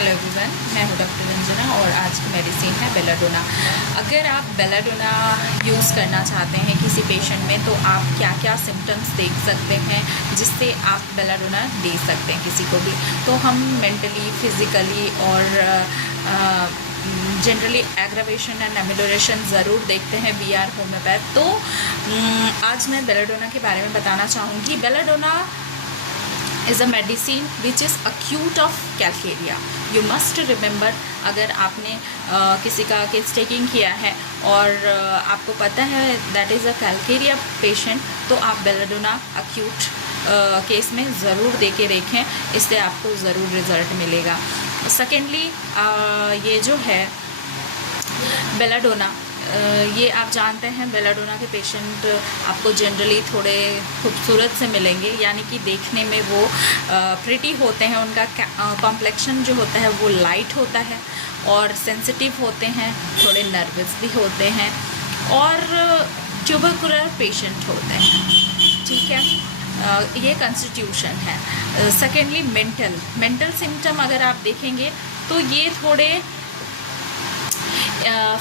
Hello everyone, मैं हूँ doctor Ranjana और आज की मेडिसिन है बेलाडोना। अगर आप बेलाडोना यूज़ करना चाहते हैं किसी पेशेंट में तो आप क्या क्या सिम्टम्स देख सकते हैं जिससे आप बेलाडोना दे सकते हैं किसी को भी। तो हम मेंटली, फिज़िकली और जनरली एग्रावेशन एंड एमिलोरेशन ज़रूर देखते हैं वी आर होम्योपैथ। तो आज मैं बेलाडोना के बारे में बताना चाहूँगी। Belladonna is a medicine which is acute of calcaria. You must remember, अगर आपने किसी का केस टेकिंग किया है और आपको पता है that is a calcarea patient, तो आप बेलाडोना acute केस में ज़रूर दे के देखें, इससे आपको ज़रूर रिज़ल्ट मिलेगा। सेकेंडली ये जो है बेलाडोना, ये आप जानते हैं बेलाडोना के पेशेंट आपको जनरली थोड़े खूबसूरत से मिलेंगे, यानी कि देखने में वो प्रिटी होते हैं। उनका कॉम्प्लेक्शन जो होता है वो लाइट होता है और सेंसिटिव होते हैं, थोड़े नर्वस भी होते हैं और ट्यूबरकुलर पेशेंट होते हैं। ठीक है, ये कंस्टिट्यूशन है। सेकेंडली मेंटल सिम्टम अगर आप देखेंगे तो ये थोड़े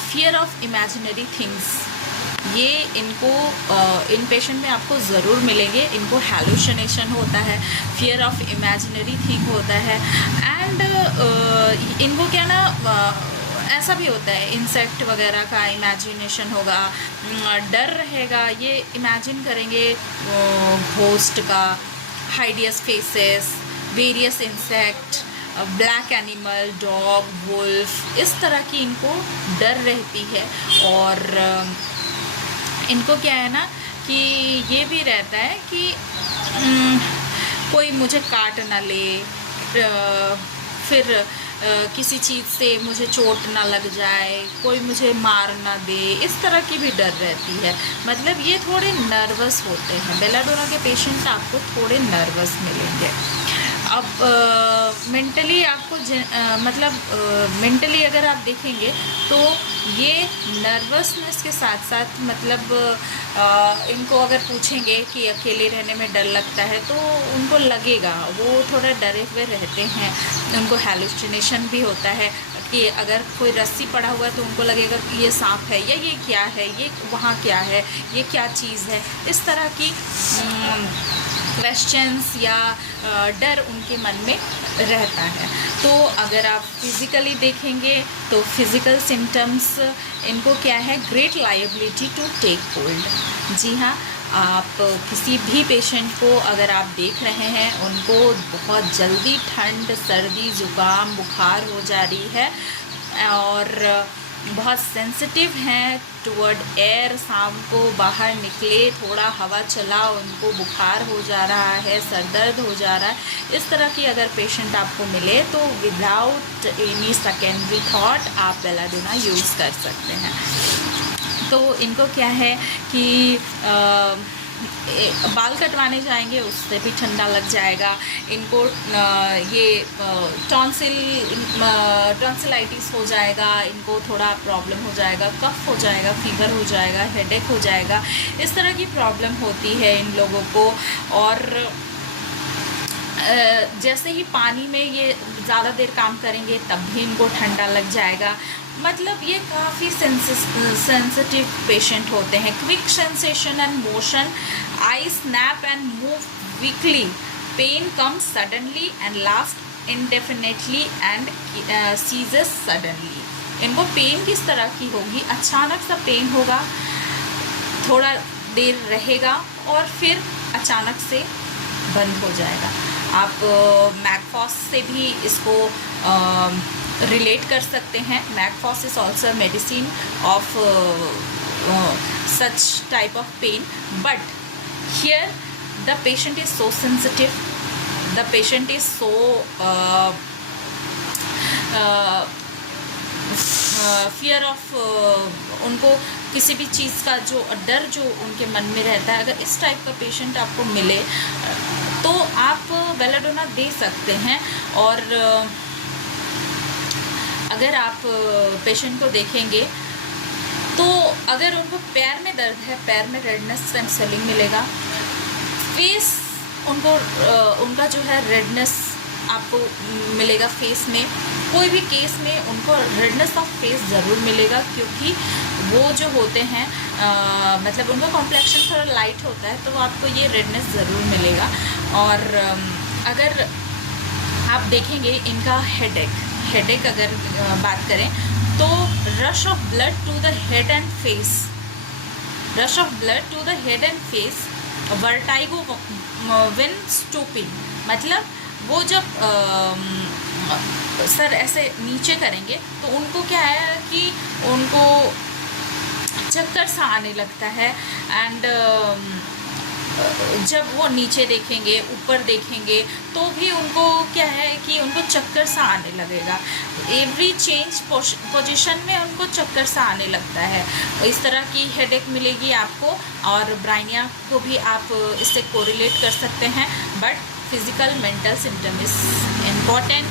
फियर ऑफ इमेजिनरी थिंग्स, ये इनको इन पेशेंट में आपको ज़रूर मिलेंगे। इनको हैलुसिनेशन होता है, फियर ऑफ इमेजिनरी थिंग होता है एंड इनको क्या ना ऐसा भी होता है इंसेक्ट वगैरह का इमेजिनेशन होगा, डर रहेगा। ये इमेजिन करेंगे घोस्ट का, hideous faces, various insect, black animal, dog, wolf, इस तरह की इनको डर रहती है। और इनको क्या है ना कि ये भी रहता है कि कोई मुझे काट ना ले, फिर किसी चीज़ से मुझे चोट ना लग जाए, कोई मुझे मार ना दे, इस तरह की भी डर रहती है। मतलब ये थोड़े नर्वस होते हैं। बेलाडोना के पेशेंट आपको थोड़े नर्वस मिलेंगे। अब मेंटली आपको मेंटली अगर आप देखेंगे तो ये नर्वसनेस के साथ साथ मतलब इनको अगर पूछेंगे कि अकेले रहने में डर लगता है तो उनको लगेगा, वो थोड़ा डरे हुए रहते हैं। उनको हैलुसिनेशन भी होता है कि अगर कोई रस्सी पड़ा हुआ है तो उनको लगेगा कि ये सांप है या ये क्या है, ये वहाँ क्या है, ये क्या चीज़ है। इस तरह की क्वेश्चंस या डर उनके मन में रहता है। तो अगर आप फिज़िकली देखेंगे तो फिज़िकल सिम्टम्स इनको क्या है, great liability to take cold. जी हाँ, आप किसी भी पेशेंट को अगर आप देख रहे हैं उनको बहुत जल्दी ठंड, सर्दी, ज़ुकाम, बुखार हो जा रही है और बहुत सेंसिटिव हैं टुवर्ड एयर। शाम को बाहर निकले, थोड़ा हवा चला, उनको बुखार हो जा रहा है, सर दर्द हो जा रहा है, इस तरह की अगर पेशेंट आपको मिले तो विदाउट एनी सेकेंडरी थॉट आप बेलाडोना यूज़ कर सकते हैं। तो इनको क्या है कि बाल कटवाने जाएंगे उससे भी ठंडा लग जाएगा। इनको ये टॉन्सिलाइटिस हो जाएगा, इनको थोड़ा प्रॉब्लम हो जाएगा, कफ हो जाएगा, फीवर हो जाएगा, हेडेक हो जाएगा, इस तरह की प्रॉब्लम होती है इन लोगों को। और जैसे ही पानी में ये ज़्यादा देर काम करेंगे तब भी इनको ठंडा लग जाएगा। मतलब ये काफ़ी सेंसिटिव पेशेंट होते हैं। Quick sensation and motion, eye snap and move weakly, pain comes suddenly and last indefinitely and ceases suddenly. इनको पेन किस तरह की होगी, अचानक सा पेन होगा, थोड़ा देर रहेगा और फिर अचानक से बंद हो जाएगा। आप मैकफॉस से भी इसको रिलेट कर सकते हैं। Mag phos is also medicine of such type of pain, but here the patient is so sensitive, the patient is so fear of, उनको किसी भी चीज़ का जो डर जो उनके मन में रहता है, अगर इस टाइप का पेशेंट आपको मिले तो आप बेलाडोना दे सकते हैं। और अगर आप पेशेंट को देखेंगे तो अगर उनको पैर में दर्द है, पैर में रेडनेस एंड स्वेलिंग मिलेगा, फेस उनको उनका जो है रेडनेस आपको मिलेगा फेस में, कोई भी केस में उनको रेडनेस ऑफ फेस ज़रूर मिलेगा, क्योंकि वो जो होते हैं मतलब उनका कॉम्प्लेक्शन थोड़ा लाइट होता है, तो आपको ये रेडनेस ज़रूर मिलेगा। और अगर आप देखेंगे इनका हेडेक अगर बात करें तो rush of blood to the head and face, vertigo when stooping, मतलब वो जब सर ऐसे नीचे करेंगे तो उनको क्या है कि उनको चक्कर सा आने लगता है। एंड जब वो नीचे देखेंगे, ऊपर देखेंगे, तो भी उनको क्या है कि उनको चक्कर सा आने लगेगा। एवरी चेंज पोजीशन में उनको चक्कर सा आने लगता है। इस तरह की हेडेक मिलेगी आपको, और ब्राइनिया को भी आप इससे कोरिलेट कर सकते हैं। But physical mental symptom is important.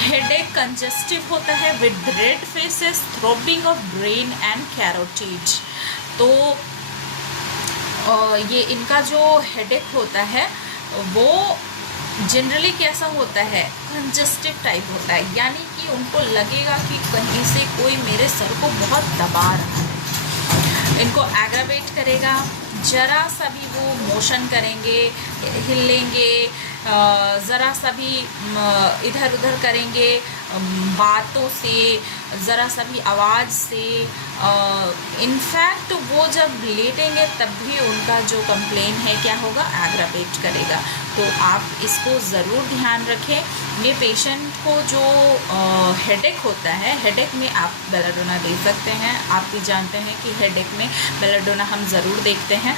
Headache congestive होता है with red faces, throbbing of brain and carotid. तो ये इनका जो हेडेक होता है वो जनरली कैसा होता है, कंजस्टिव टाइप होता है, यानी कि उनको लगेगा कि कहीं से कोई मेरे सर को बहुत दबा रहा है। इनको एग्रावेट करेगा, ज़रा सा भी वो मोशन करेंगे, हिलेंगे, ज़रा सा भी इधर उधर करेंगे, बातों से, ज़रा सा भी आवाज़ से, इनफैक्ट वो जब लेटेंगे तब भी उनका जो कंप्लेन है क्या होगा, एग्रावेट करेगा। तो आप इसको ज़रूर ध्यान रखें। ये पेशेंट को जो हेडेक होता है, हेडेक में आप बेलाडोना दे सकते हैं। आप भी जानते हैं कि हेडेक में बेलाडोना हम ज़रूर देखते हैं।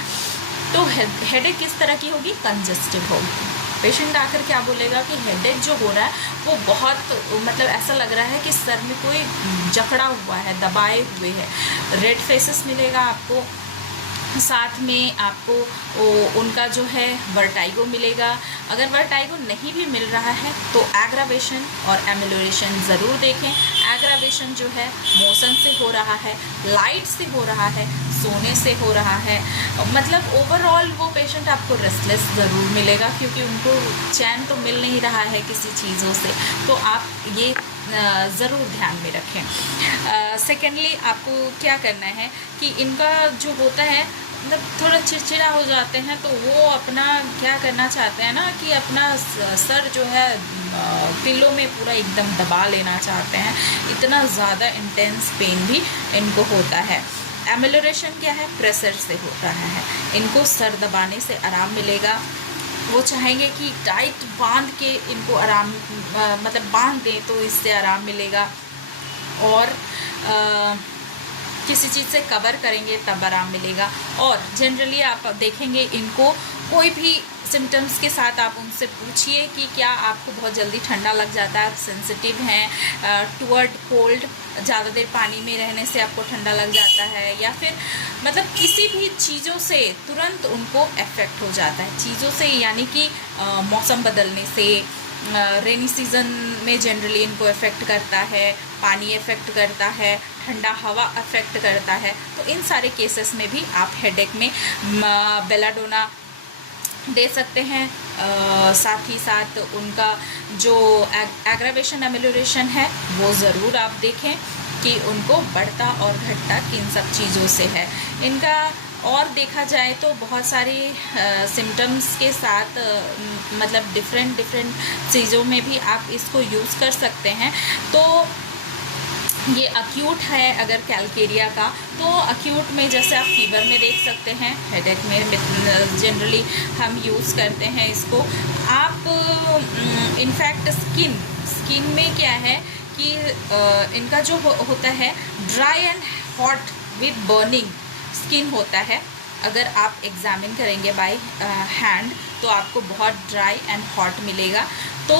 तो हेडेक किस तरह की होगी, कंजस्टिव होगी। पेशेंट आकर क्या बोलेगा कि हेडेक जो हो रहा है वो बहुत, मतलब ऐसा लग रहा है कि सर में कोई जकड़ा हुआ है, दबाए हुए है। रेड फेसेस मिलेगा आपको, साथ में आपको उनका जो है वर्टाइगो मिलेगा। अगर वर्टाइगो नहीं भी मिल रहा है तो एग्रावेशन और एमेलोरेशन ज़रूर देखें। एग्रावेशन जो है मोशन से हो रहा है, लाइट से हो रहा है, सोने से हो रहा है, मतलब ओवरऑल वो पेशेंट आपको रेस्टलेस ज़रूर मिलेगा, क्योंकि उनको चैन तो मिल नहीं रहा है किसी चीज़ों से। तो आप ये ज़रूर ध्यान में रखें। सेकेंडली आपको क्या करना है कि इनका जो होता है, मतलब थोड़ा चिड़चिड़ा हो जाते हैं, तो वो अपना क्या करना चाहते हैं ना कि अपना सर जो है पिलो में पूरा एकदम दबा लेना चाहते हैं। इतना ज़्यादा इंटेंस पेन भी इनको होता है। एमेलोरेशन क्या है, प्रेशर से हो रहा है। इनको सर दबाने से आराम मिलेगा। वो चाहेंगे कि टाइट बांध के इनको आराम, मतलब बांध दें तो इससे आराम मिलेगा। और किसी चीज़ से कवर करेंगे तब आराम मिलेगा। और जनरली आप देखेंगे इनको कोई भी सिम्टम्स के साथ आप उनसे पूछिए कि क्या आपको बहुत जल्दी ठंडा लग जाता है, आप सेंसिटिव हैं टुवर्ड कोल्ड, ज़्यादा देर पानी में रहने से आपको ठंडा लग जाता है, या फिर मतलब किसी भी चीज़ों से तुरंत उनको इफ़ेक्ट हो जाता है। चीज़ों से यानी कि मौसम बदलने से, रेनी सीज़न में जनरली इनको इफ़ेक्ट करता है, पानी इफ़ेक्ट करता है, ठंडा हवा अफेक्ट करता है। तो इन सारे केसेस में भी आप हेडेक में बेलाडोना दे सकते हैं। साथ ही साथ उनका जो एग्रावेशन एमेलोरेशन है वो ज़रूर आप देखें कि उनको बढ़ता और घटता किन सब चीज़ों से है। इनका और देखा जाए तो बहुत सारी सिम्टम्स के साथ मतलब डिफरेंट चीज़ों में भी आप इसको यूज़ कर सकते हैं। तो ये अक्यूट है अगर कैलकेरिया का, तो अक्यूट में जैसे आप फीवर में देख सकते हैं, हेडेक में जनरली हम यूज़ करते हैं इसको। आप इनफैक्ट स्किन में क्या है कि इनका जो होता है dry and hot with burning skin होता है। अगर आप एग्ज़ामिन करेंगे बाय हैंड तो आपको बहुत ड्राई एंड हॉट मिलेगा। तो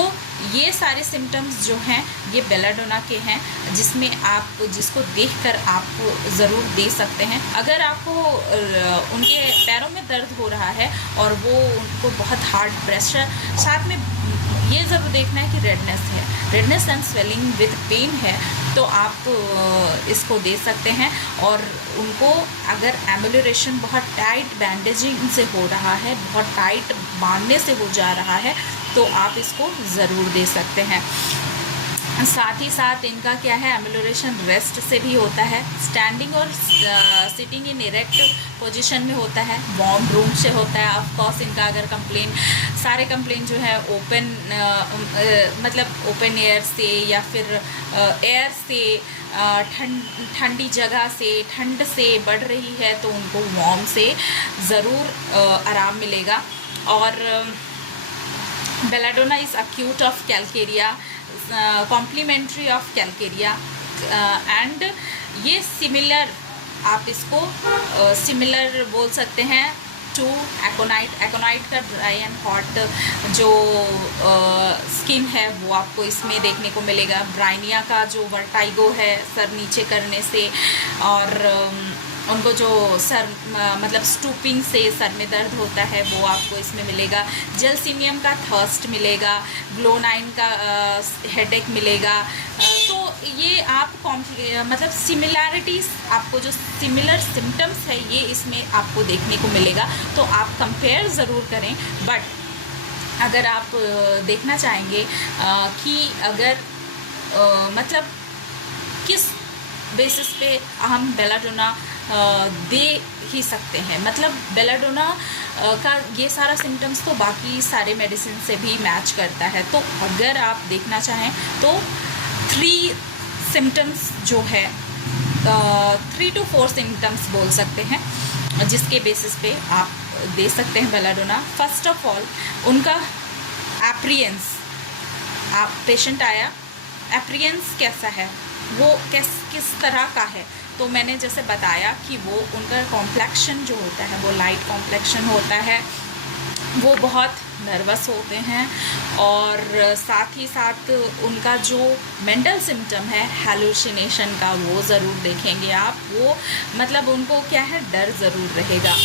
ये सारे सिम्टम्स जो हैं ये बेलाडोना के हैं, जिसमें आप जिसको देखकर आप ज़रूर दे सकते हैं। अगर आपको उनके पैरों में दर्द हो रहा है और वो उनको बहुत हार्ड प्रेशर, साथ में ये ज़रूर देखना है कि redness and swelling with pain है, तो आप इसको दे सकते हैं। और उनको अगर एमेलोरेशन बहुत टाइट बैंडेजिंग से हो रहा है, बहुत टाइट बांधने से हो जा रहा है, तो आप इसको ज़रूर दे सकते हैं। साथ ही साथ इनका क्या है, एम्यूलोरेशन रेस्ट से भी होता है, स्टैंडिंग और सिटिंग इन इरेक्ट पोजीशन में होता है, वार्म रूम से होता है। ऑफ कोर्स इनका अगर कंप्लेन, सारे कंप्लेन जो है ओपन मतलब ओपन एयर से या फिर एयर से, ठंडी जगह से, ठंड से बढ़ रही है तो उनको वार्म से ज़रूर आराम मिलेगा। और belladonna is acute of calcarea, complementary of calcarea, and ये सिमिलर, आप इसको सिमिलर बोल सकते हैं टू एकोनाइट। एकोनाइट का ड्राई एंड हॉट जो स्किन है वो आपको इसमें देखने को मिलेगा। ब्राइनिया का जो वर्टाइगो है सर नीचे करने से, और उनको जो सर मतलब स्टूपिंग से सर में दर्द होता है वो आपको इसमें मिलेगा। जेलसिनियम का थर्स्ट मिलेगा, ग्लोनाइन का हेडेक मिलेगा। तो ये आप मतलब सिमिलैरिटीज़, आपको जो सिमिलर सिम्टम्स है ये इसमें आपको देखने को मिलेगा। तो आप कंपेयर ज़रूर करें। बट अगर आप देखना चाहेंगे कि अगर मतलब किस बेसिस पे हम बेलाडोना दे ही सकते हैं, मतलब बेलाडोना का ये सारा सिम्टम्स तो बाकी सारे मेडिसिन से भी मैच करता है। तो अगर आप देखना चाहें तो 3 सिम्टम्स जो है 3 to 4 सिम्टम्स बोल सकते हैं जिसके बेसिस पे आप दे सकते हैं बेलाडोना। फर्स्ट ऑफ ऑल उनका एप्रियंस, आप पेशेंट आया, एप्रियंस कैसा है, वो किस तरह का है। तो मैंने जैसे बताया कि वो उनका कॉम्प्लेक्शन जो होता है वो लाइट कॉम्प्लेक्शन होता है, वो बहुत नर्वस होते हैं, और साथ ही साथ उनका जो मेंटल सिम्टम है हैलुसिनेशन का वो ज़रूर देखेंगे आप। वो मतलब उनको क्या है, डर ज़रूर रहेगा।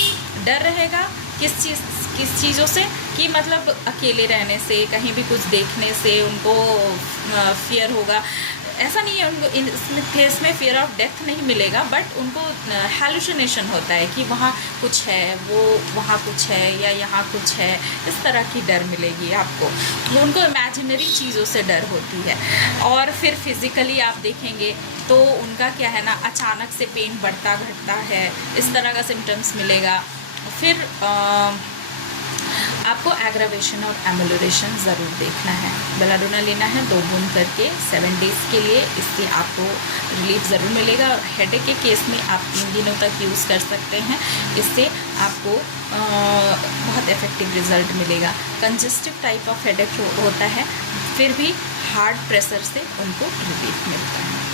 डर रहेगा किस चीज़ों से, कि मतलब अकेले रहने से, कहीं भी कुछ देखने से उनको फियर होगा। ऐसा नहीं है उनको इस केस में फियर ऑफ डेथ नहीं मिलेगा, बट उनको हैलुसिनेशन होता है कि वहाँ कुछ है, वो वहाँ कुछ है या यहाँ कुछ है, इस तरह की डर मिलेगी आपको। उनको इमेजिनरी चीज़ों से डर होती है। और फिर फिज़िकली आप देखेंगे तो उनका क्या है ना, अचानक से पेन बढ़ता घटता है, इस तरह का सिम्टम्स मिलेगा। फिर आपको एग्रावेशन और एम्यूलोरेशन ज़रूर देखना है। बेलाडोना लेना है 2 बूंद करके 7 डेज़ के लिए, इससे आपको रिलीफ ज़रूर मिलेगा। और हेडेक के केस में आप 3 दिनों तक यूज़ कर सकते हैं, इससे आपको बहुत इफ़ेक्टिव रिज़ल्ट मिलेगा। कंजेस्टिव टाइप ऑफ हेडेक होता है, फिर भी हार्ड प्रेशर से उनको रिलीफ मिलता है।